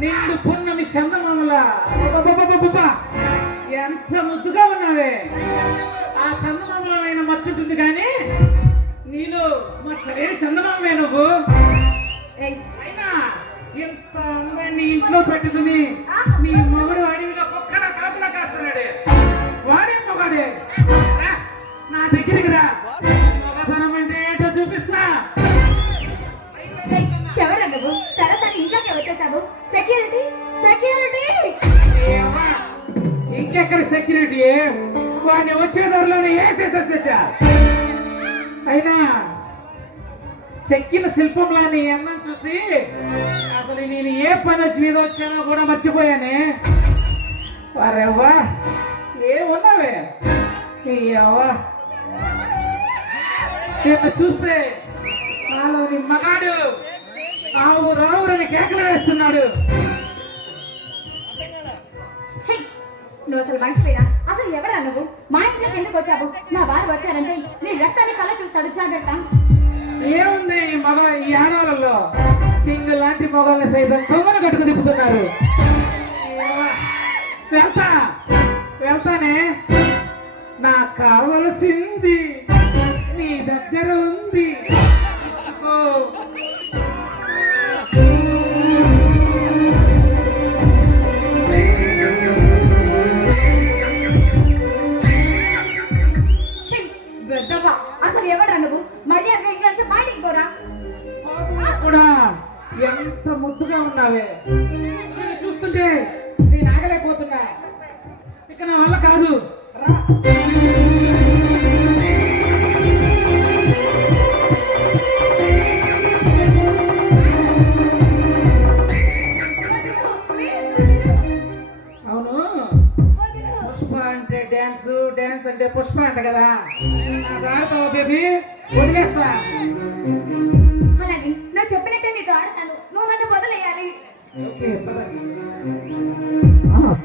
నిండు పున్నమి చందమామలా ఎంత ముద్దుగా ఉన్నావే. ఆ చందమామలైన మర్చుంటుంది కానీ నీలో మర్చలేని చందమామే నువ్వు. అయినా ఎంత అందాన్ని ఇంట్లో పెట్టుకుని నీ మొగుడు అడవిలో కుక్కలా కాపులా కాస్తున్నాడే. వాడే మొగాడే. నా దగ్గరికి రా, మొగతనం అంటే ఏంటో చూపిస్తా. ఎవరా నువ్వు? సరసారి ఇంట్లోకి వచ్చేసావు. Security security. ఇంకెక్కడ సెక్యూరిటీ? వాడిని వచ్చే ధరలోనే వేసేసా. అయినా చెక్కిన శిల్పంలో నీ అన్నం చూసి అసలు నేను ఏ పని వచ్చి మీద వచ్చానో కూడా మర్చిపోయానే. వారెవ్వా ఏమున్నావే అవ్వా. నిన్ను చూస్తే నాలోని మగాడు ఆవు రావురని కేకలు వేస్తున్నాడు. నువ్వు అసలు మనిషిపోయినా? అసలు ఎవరా నువ్వు? మా ఇంట్లోకి ఎందుకు వచ్చావు? నా వారు వచ్చారంటే నీ రక్తాన్ని కళ్ళ చూస్తాడు, జాగ్రత్త. ఏముంది ఈ ఆడవాళ్ళలో కింగ్ లాంటి మొగాళ్ళని సైతం కొమ్మను కట్టుకు తిప్పుతున్నారు. వెళ్తానే. నాకు కావలసింది నీ దగ్గర ఉంది. అసలు ఎవరా నువ్వు? మళ్ళీ అక్కడ బయటికి పోరా. కూడా ఎంత ముద్దుగా ఉన్నావే. నేను చూస్తుంటే నేను ఆగలేకపోతున్నా. ఇక నా వల్ల కాదు. అవును, పుష్ప అంటే డ్యాన్స్, డ్యాన్స్ అంటే పుష్ప అంట కదా. రాతావు బేబీ, వదిలేస్తా. అలాగే నువ్వు చెప్పినట్టే నీతో ఆడతాను. నువ్వు నన్ను వదిలేయాలి. ఓకే పద.